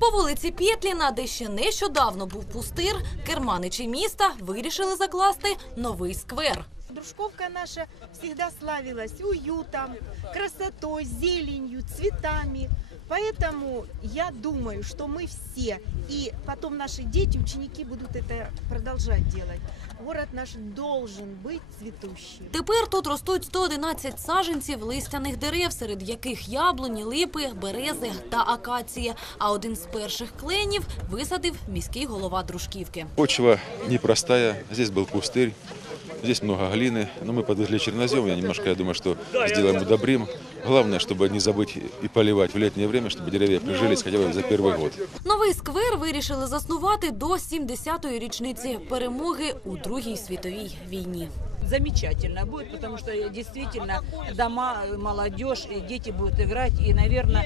По вулиці Пєтліна, де ще нещодавно був пустир, керманичі міста вирішили закласти новий сквер. Дружковка наша всегда славилась уютом, красотой, зеленью, цветами. Поэтому я думаю, что мы все и потом наши дети, ученики будут это продолжать делать. Город наш должен быть цветущий. Тепер тут ростуть 111 саджанців листяних дерев, серед яких яблуні, липи, берези та акації. А один з перших кленів висадив міський голова Дружківки. Почва непростая, здесь был пустырь, здесь много глины, но мы подвезли чернозем, я немножко, я думаю, что сделаем удобрим. Главное, чтобы не забыть и поливать в летнее время, чтобы деревья прижились хотя бы за первый год. Новий сквер вирішили заснувати до 70-ї річниці перемоги у Другій світовій війні. замечательно будет, потому что действительно дома, молодежь, и дети будут играть. И, наверное,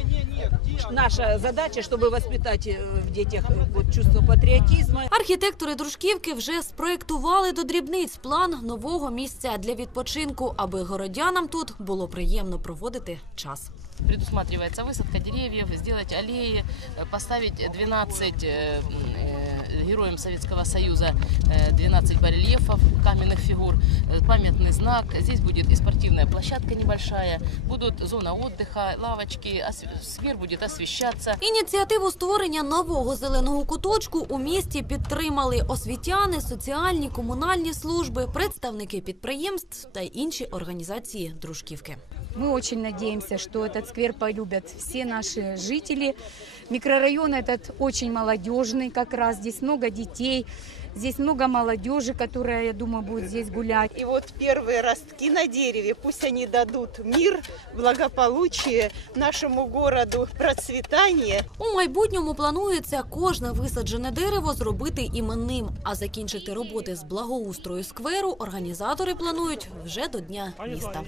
наша задача, чтобы воспитать э, в детях э, вот, чувство патриотизма. Архітектори Дружківки вже спроектували до дрібниць план нового місця для відпочинку, аби городянам тут було приємно проводити час. предусматривается высадка деревьев, сделать аллеи, э, поставить 12 э, м, э, героям Советского Союза э, 12 барельефов каменных фигур, э, памятный знак. Здесь будет и спортивная площадка небольшая, будут зона отдыха, лавочки, ос- сквер будет освещаться. Ініціативу створення нового зеленого куточку у місті підтримали освітяни, соціальні, комунальні служби, представники підприємств та інші організації Дружківки. Мы очень надеемся, что этот сквер полюбят все наши жители. Микрорайон этот очень молодежный как раз. Здесь много детей, здесь много молодежи, которая, я думаю, будет здесь гулять. И вот первые ростки на дереве, пусть они дадут мир, благополучие нашему городу, процветание. У майбутньому планується кожне висаджене дерево зробити іменним, а закінчити роботи з благоустрою скверу організатори планують вже до дня міста.